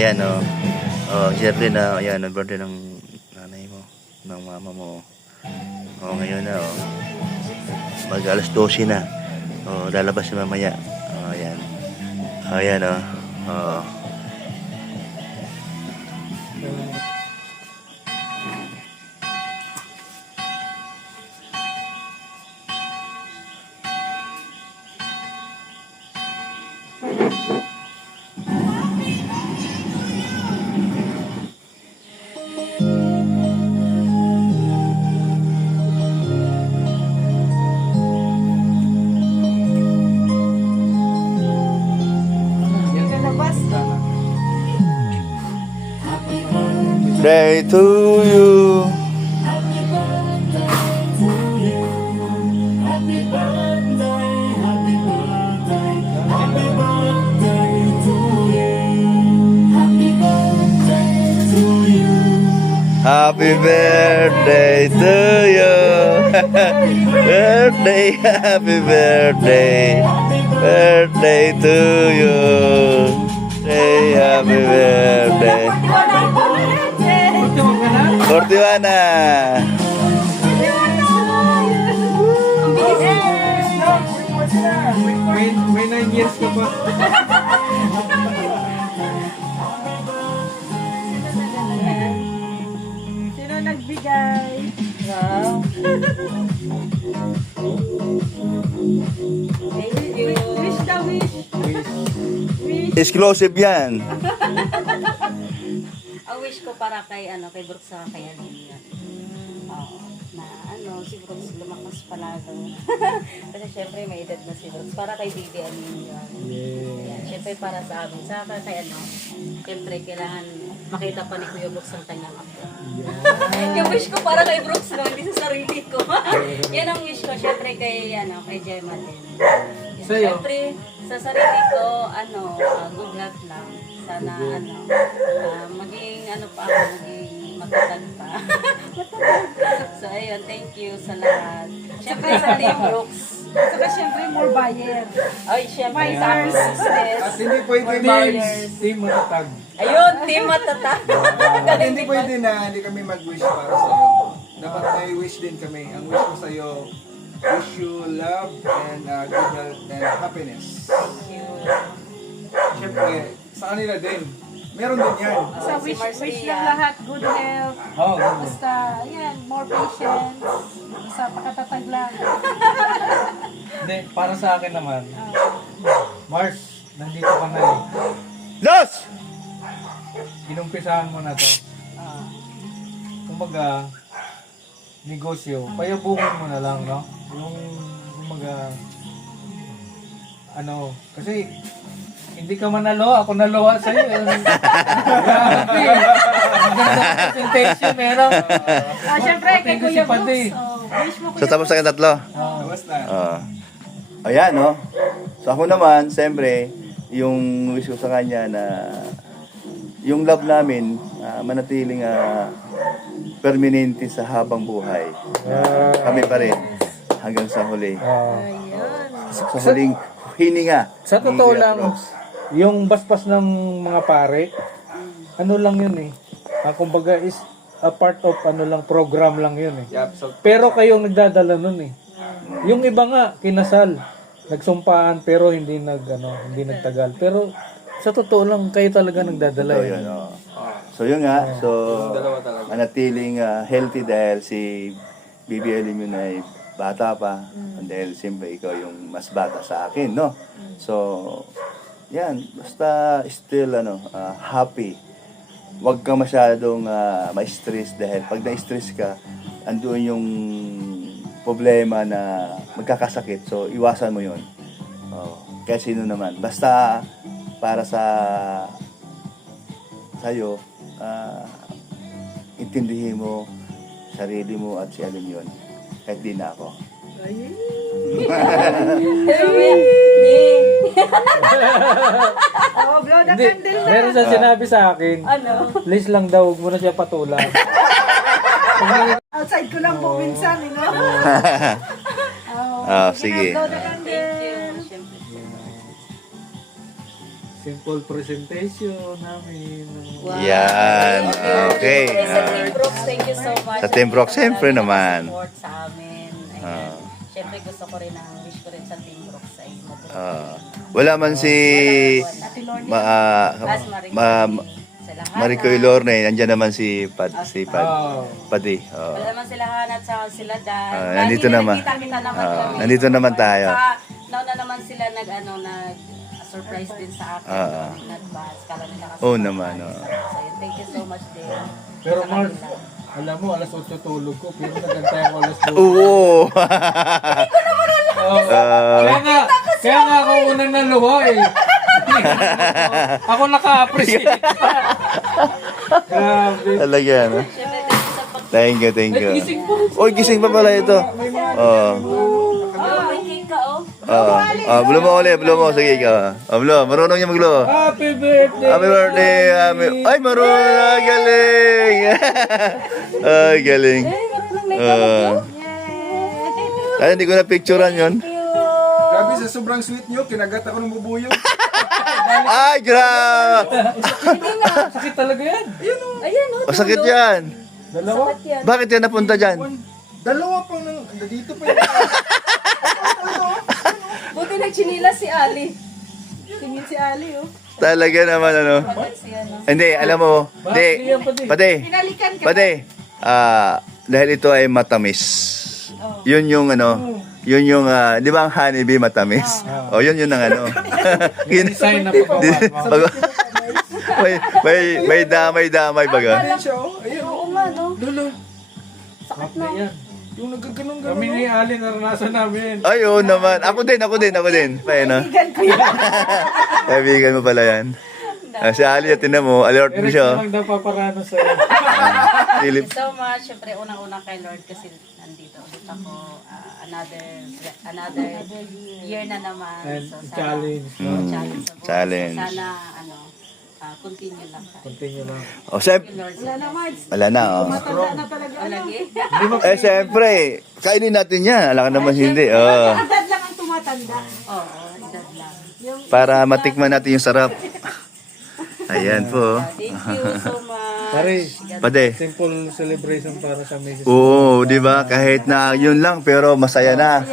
Ayan, oh. Oh, siyempre na, ayan, ang birthday ng nanay mo, ng mama mo. Oh, ngayon na, oh. Mag alas 12 na. Oh, lalabas na mamaya. Oh, ayan. Ayan, oh. Oh. Day to you. Happy birthday to you. Birthday, happy birthday. Birthday to you. Hey, happy birthday. 41 na. May 9 years ka pa. Sino nagbigay? Wow. Thank you. Wish ka, wish. Wish. Exclusive yan. Ang wish ko para kay kay Brooks sa kay Aline. Oo. Na si Brooks lumakas palagi. Kasi syempre may edad na si Brooks. Para kay Bibi Aline yun. Ayan, syempre para sa amin. Sa kay syempre kailangan makita pa ni Kuya Brooks ang kanyang apo. Yung wish ko para kay Brooks no, hindi sa sarili ko. Yan ang wish ko syempre kay kay Gemma din. Sa'yo? Syempre sa sarili ko good luck lang. Sana maging pa ako, maging matatag pa. So ayun, thank you sa lahat. Syempre sa Team Brooks. Saka syempre more buyer. Ay, syempre sa Buyers. business. At hindi pwede For team, buyers. team matatag. Ayun, team matatag. At hindi pwede na hindi kami mag-wish para sa iyo. Dapat may wish din kami. Ang wish ko sa iyo, wish you love and good health and happiness. Siyempre, sa kanila din. Meron din yan. Sa Si wish Marcia. ng lahat, good health. Oo, Basta, yan, more patience. Basta pakatatag lang. Hindi, para sa akin naman. Mars, nandito ka na eh. Los! Inumpisahan mo na to. Kumbaga, negosyo, payabukin mo na lang, no? Yung, kumbaga, kasi, hindi ka manalo, ako naluwa sa'yo. Grabe. Ang ganda ng presentation, meron. Syempre, kay Kuya Pati. Brooks. Wish mo, So Kuya tapos na kayong tatlo. Tapos na. Ayan, no? So ako naman, siyempre, yung wish ko sa kanya na yung love namin manatiling permanente sa habang buhay. Kami pa rin hanggang sa huli. Sa huling hininga. Sa totoo ni Kuya lang, Brooks. yung baspas ng mga pare, lang yun eh. Kumbaga is a part of program lang yun eh. Pero kayong nagdadala nun eh. Yung iba nga, kinasal, nagsumpaan pero hindi hindi nagtagal. Pero sa totoo lang, kayo talaga nagdadala So, eh. yun, so yun nga, so manatiling healthy dahil si Bibi Elim yun ay bata pa. Dahil siyempre ikaw yung mas bata sa akin, no? So, yan, basta still happy. Huwag ka masyadong ma-stress dahil pag na-stress ka, andun yung problema na magkakasakit. So, iwasan mo yun. Kaya sino naman. Basta para sa'yo, intindihin mo sarili mo at si Alin yun. Kahit di na ako. blow the Hindi, candle na. meron siya sinabi sa akin, please lang daw, huwag mo na siya patulan. Outside ko lang po minsan, no? Sige. Blow the candle. Simple presentation namin. Wow. Yan. Okay. Sa Team Brooks, thank you so much. Sa Team Brooks, siyempre naman. Support sa amin. Ayan. Siyempre gusto ko rin wish ko rin sa Team Brooks ay Wala man si Maricoy Lorne, nandiyan naman si Padi. Wala naman sila Han at sila Dan. Nandito naman. Kita naman. Nandito naman tayo. Nauna naman sila surprise din sa akin. In advance. Kala nila kasi. Oo naman. So, yun, thank you so much din. Pero Mark, alam mo, alas 8 tulog ko, pero nagantay ako alas 2. Oo. Kaya nga ako unang naluha eh. Ako naka-appreciate. Grabe. Talaga, no? Siyempre, Thank you. Gising po. Oy, gising pa pala ito. may cake ka oh. Blow mo ulit, blow mo. Sige ka. Blow, marunong niya mag-blow. Happy birthday! Happy birthday! Ay, marunong na. Galing! Ay, galing. Ay, hindi ko na picturean yun. Grabe, sa sobrang sweet nyo, kinagat ako ng bubuyog. Ay, grabe! Sakit talaga yan. Ayan oh. Masakit yan. Dalawa. Bakit yan napunta dyan? Dalawa pang dito pa yun. Buti nagchinila si Ali. Tingin si Ali oh. Talaga naman, ano? Pagkat siya no. Hindi, alam mo. Hindi. Pade. Dahil ito ay matamis. Yun yung di ba ang honeybee matamis? Yun ang ano. Design na pagbawa. may damay baga. Oo nga no. Lolo, Sakit na. Yan. yung nagkaganong Kami ni Ali naranasan namin. Ay, oo naman. Ako din. Paano? Kaibigan mo pala yan. Si Ali, tinan mo, alert mo Eric siya. na lang daw paparano sa'yo. Philip. Thank you so much. Siyempre, unang-una kay Lord kasi nandito ulit ako. Another year na naman. And So, sana- challenge. Challenge. sa buhay. Challenge. Sana, continue lang tayo. Continue lang. Siyempre, Lord, sana. wala na, Matanda na talaga. Lagi. siyempre, kainin natin yan. Alam ka naman hindi. Edad lang ang tumatanda. Oo, edad lang. Para matikman natin yung sarap. Ayan po. Thank you so much. Pare, Pade. simple celebration para sa Mrs. Oo, di ba? Kahit na yun lang, pero masaya na.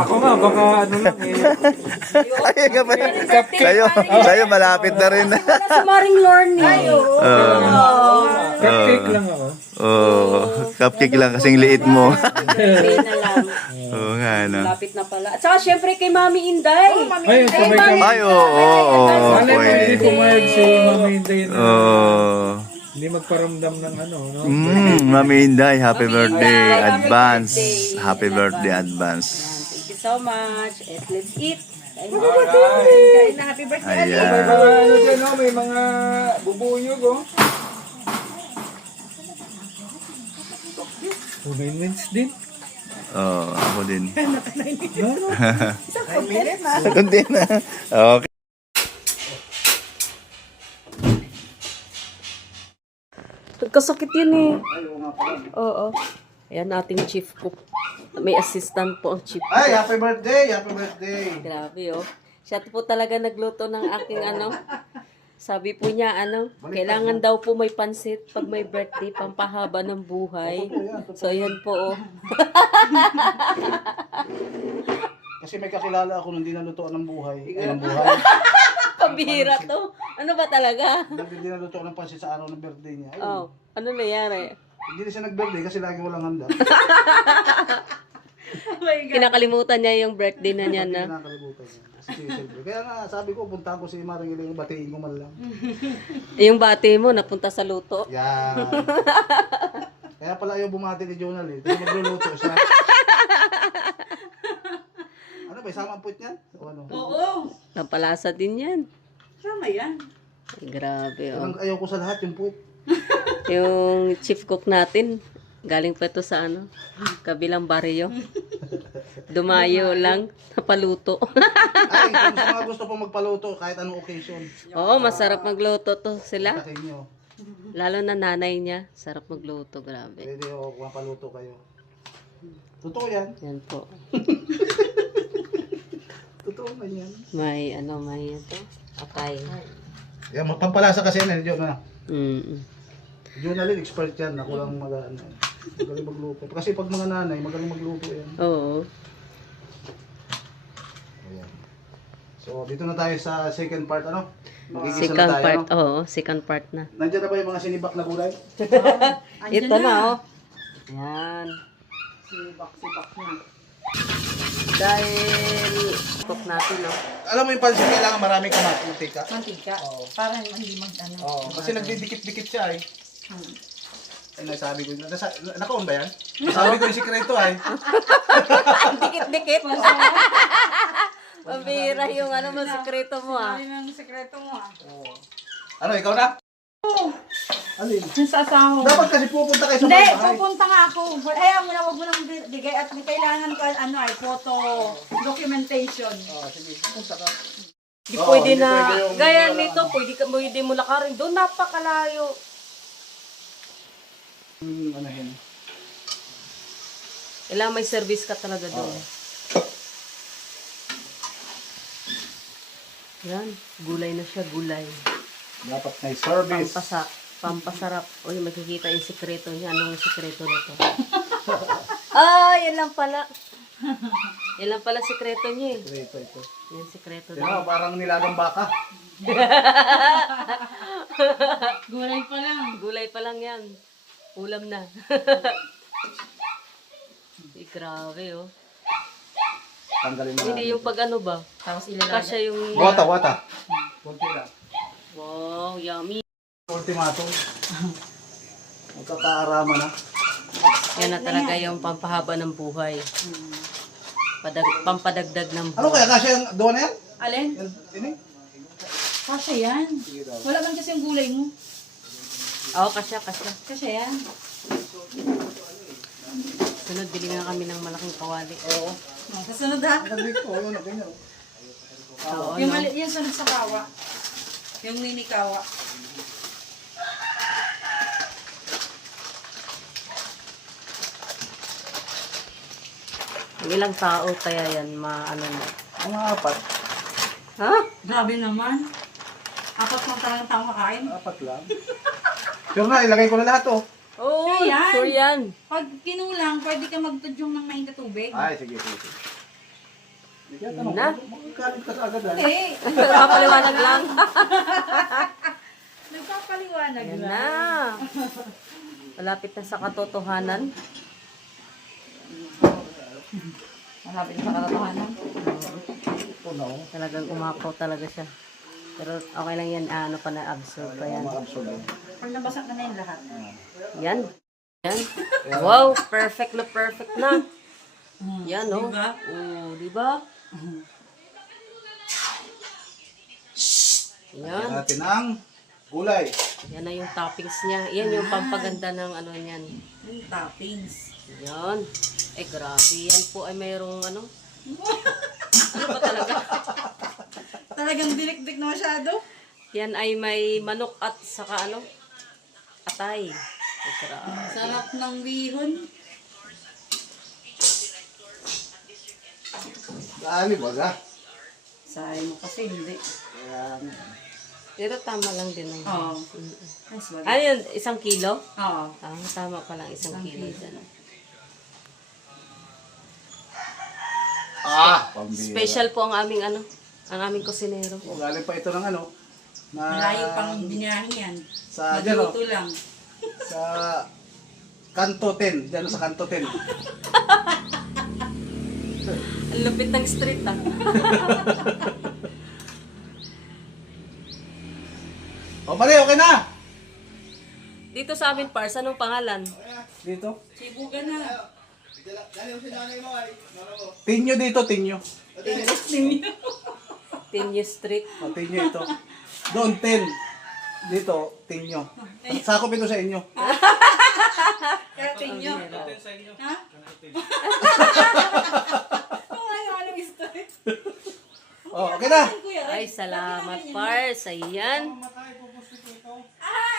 Ako nga, baka ano lang eh. Ay, ka pa. Sa'yo, malapit na rin. Wala si Maring Lorne. Cupcake lang ako. Cupcake lang kasing liit mo. Birthday na lang. Oo nga, ano. Lapit na pala. At saka syempre kay Mami Inday. Ayun, sabay kami. Ay, oo. Alin mo, hindi Pwede. pumayag si Mami Inday na Oo. hindi magparamdam ng ano, no? Mami Inday, happy birthday, Happy advance. birthday. Happy birthday, advance. Thank you so much. And let's eat. Kain na happy birthday. Ayan. ano dyan, no? May mga bubuyog, oh. May minutes din. Ako din. 9 minutes. Kundi na. Okay. Nagkasakit yun eh. Oo. Ayan ating chief cook. May assistant po ang chief cook. Ay, happy birthday! Happy birthday! Grabe oh. Siya po talaga nagluto ng aking sabi po niya kailangan daw po may pansit pag may birthday, pampahaba ng buhay. So ayan po oh. Kasi may kakilala ako nung dinalutoan ng buhay. Ay, ng buhay. Pabihira to. Ano ba talaga? Dahil dinalutoan ng pansit sa araw ng birthday niya. Ayun. Oh, ano nangyari? Hindi na siya nag-birthday kasi lagi walang handa. Kinakalimutan niya yung birthday na niya na. Nakakalimutan niya. Kaya nga, sabi ko, puntahan ko si Maring Iling, batiin ko man lang. Yung bati mo napunta sa luto. Yan. Kaya pala ayaw bumati ni Jonal eh. Kasi magluluto siya. Ano ba, isama ang puwit niyan? O ano? Napalasa din yan. Sama yan. Ay, grabe oh. Ayaw ko sa lahat yung puwit. Yung chief cook natin, galing pa ito sa kabilang baryo. Dumayo lang, napaluto. Ay, kung sa mga gusto pong magpaluto, kahit anong occasion. Oo, masarap magluto to sila. Sa inyo. Lalo na nanay niya, sarap magluto, grabe. Pwede o kung mapaluto kayo. Totoo yan. Yan po. Totoo man yan. May may ito. Atay. Yan, pampalasa kasi yan, Jonah. Mm. Jonah, expert yan. Ako lang magaling magluto. Kasi pag mga nanay, magaling magluto yan. Oo. Ayan. So, dito na tayo sa second part, ano? Magigisa Second na tayo, part. ano? Oo, second part na. Nandiyan na ba yung mga sinibak na gulay? Ito na, oh. Yan. Sibak na. Dahil cook natin, oh. Alam mo yung pansin, kailangan maraming mantika. Mantika. Para hindi mag-ano. Oo, kasi nagdidikit-dikit siya eh. Ay, nasabi ko, naka-on ba yan? Sabi ko yung sikreto ay. Dikit-dikit. Pambira yung ano mo, sekreto mo, ah. Ano yung sekreto mo ah? Ano, ikaw na? Alin? Yung sa asawa. Dapat kasi pupunta kayo sa Hindi, bahay. pupunta nga ako. Ayaw mo na, wag mo nang bigay at kailangan ko ano ay photo documentation. Sige, pupunta ka. Di Oo, pwede hindi na. pwede yung Gaya wala, nito, pwede mo lakarin. Doon napakalayo. Ano yun? Kailangan may service ka talaga doon. Yan, gulay na siya, gulay. Dapat may service. Pampasarap. Uy, makikita yung sikreto niya. Anong sikreto nito? Yan lang pala. Yan lang pala sikreto niya eh. Ito. Yan sikreto Yan niya. o, parang nilagang baka. Gulay pa lang. Gulay pa lang yan. Ulam na. Grabe oh. Tanggalin na. Hindi yung pag ano ba? Tapos ilalagay. Kasya yung... Wata. Kunti lang. Wow, yummy. Ultimatum. Magkakaarama na. Yan na talaga yung pampahaba ng buhay. Pampadagdag ng Ano kaya kasi yung doon na yan? Alin? Ini? Kasya yan. Wala man kasi yung gulay mo. Oo, kasya. Kasya yan. Sunod, bili nga kami ng malaking kawali. Oo. Kasunod ha? Naglik ko, yun, ganyan. Oo, Yung, no? yung sunod sa kawa. Yung mini kawa. Ilang tao kaya yan maano na? Mga apat. Ha? Grabe naman. Apat ng talagang tao makain. Apat lang. Pero na, ilagay ko na lahat oh. Oo, Sure yan. sure yan. Pag kinulang, pwede ka magtudyong ng mainit na tubig. Ay, sige. Yun na. Magkalit ka agad ah. Hindi. Kapaliwanag lang. Nagpapaliwanag Yan lang. na. Malapit na sa katotohanan. Malapit na sa katotohanan. Talagang umapaw talaga siya. Pero okay lang yan, ano pa na-absorb pa yan. Pag nabasa ka na yung lahat. Yan. Yan. Wow, perfect na. Yan, no? Diba? Oo, diba? Yan Yan. natin ang gulay. Yan na yung toppings niya. Yan yung pampaganda ng ano niyan. Yung toppings. Yan. Eh, grabe. Yan po ay mayroong ano. Ano ba talaga? Talagang dinik-dik na masyado. Yan ay may manok at saka ano? Atay. Eh, grabe. Sarap ng bihon. Dali baga. Sayang mo kasi hindi. Pero tama lang din. Oo. Nice ba? Ano yun? 1 kilo? Oo. Tama pa lang 1 kilo dyan. Pambira. Special po ang aming ano, ang aming kusinero. O, galing pa ito ng ano. Na, Malayo pang biniyahin yan. Sa dyan o. Magluto lang. Sa Kanto 10. Dyan sa Kanto 10. Ang lupit ng street ah. O, mali, okay na. Dito sa amin, Pars, anong pangalan? Dito. Sibugan na. Tinyo dito, Tinyo. Tinyo Street. O, Tinyo ito. Doon, 10. Dito, Tinyo. Sakop ito sa inyo. Kaya tinyo. Ha? Ano gusto eh? O, okay na. Ay, salamat, Pars. Ayan.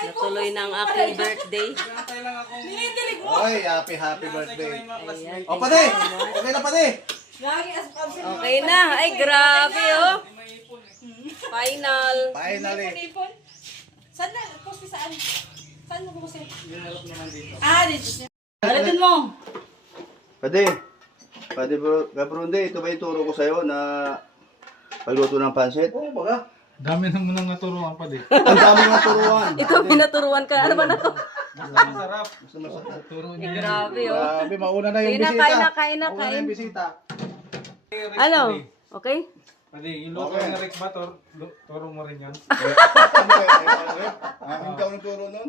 Natuloy na ang aking birthday. Dinidilig mo. Oy, happy birthday. Ayan. O, pati. Okay na, pati. Okay na. Ay, grabe, oh. Final. Finally. Saan na? Poste saan? Saan mo poste? Ah, dito. Alitin mo. Pwede bro, Gabronde, ito ba ituro ko sa'yo na pagluto ng pansit? Oo, baga. Dami nang munang naturuan pa din. Ang dami ng turuan. Ito, pinaturuan ka. Ano ba na to? Masarap. Turo Ay, niya. grabe, oh. Grabe, mauna na yung Kain na, bisita. kain na, kain na, Mauna na kain. yung bisita. Ano? Okay? Pwede, yung luto ni Rex ba, turo mo rin yan. Hindi ako nagturo nun.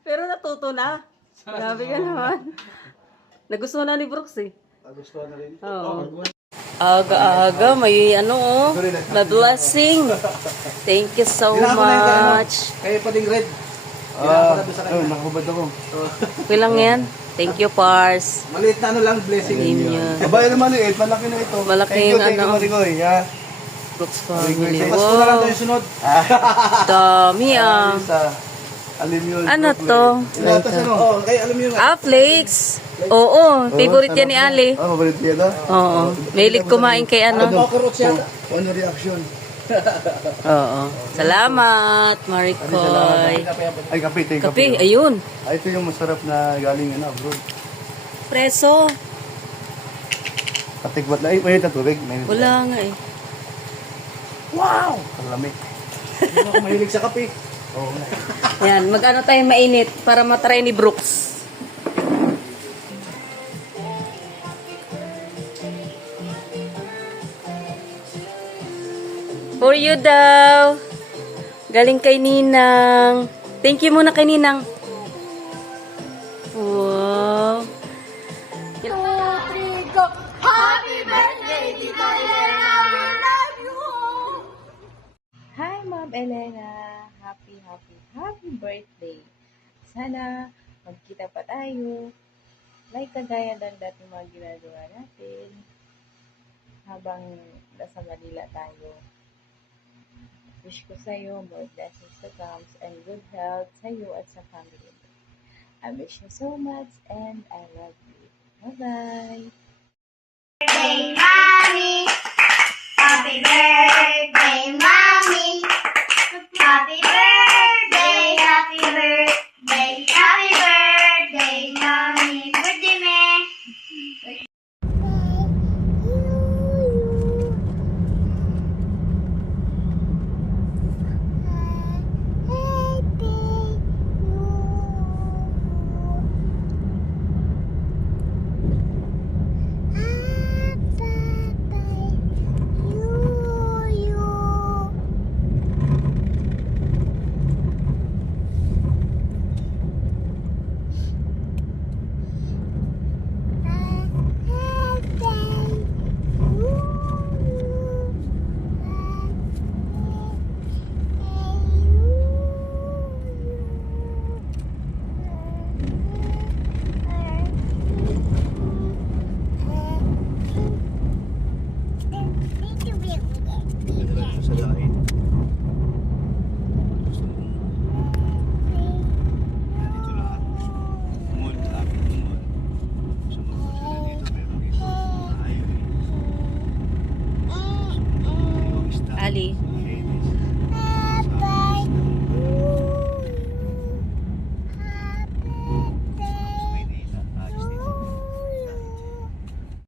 Pero natuto na. Grabe ka naman. Nagustuhan na ni Brooks eh. Gusto na rin. Oo. Aga-aga, may ano oh. May blessing. Thank you so much. Kaya pa ding red. Nakakubad ako. Okay lang yan. Thank you, Pars. Maliit na ano lang, blessing. Team yun. Abay naman eh, malaki na ito. Malaking Thank you, ano. Marigoy. Yeah. Brooks family. Mas na lang Wow. tayo sunod. Dami ah. Alim yun. Ano to? Inatas ano? Oh, kaya alam mo yung Flakes. Oo, favorite yan ni Ali. Ah, mabalit niya to? Oo. Mahilig kumain kay ano. cockroach yan. Ano reaction? Oo. Salamat, Maricoy. Ay, kape. Ito yung Kape, ayun. Ay, ito yung masarap na galing abroad. Preso. Katigbat na. Ay, may tubig. Wala nga eh. Wow! Kalamig. Hindi ako mahilig sa kape. Yan, mag-ano tayo mainit para matry ni Brooks. For you daw. Galing kay Ninang. Thank you muna kay Ninang. Wow. Hi, Ma'am Elena. Happy birthday. Sana magkita pa tayo. Like kagaya ng dati mga ginagawa natin habang nasa Manila tayo. Wish ko sa'yo more blessings to come and good health sa'yo at sa family mo. I miss you so much and I love you. Bye-bye! Happy birthday, mommy. Happy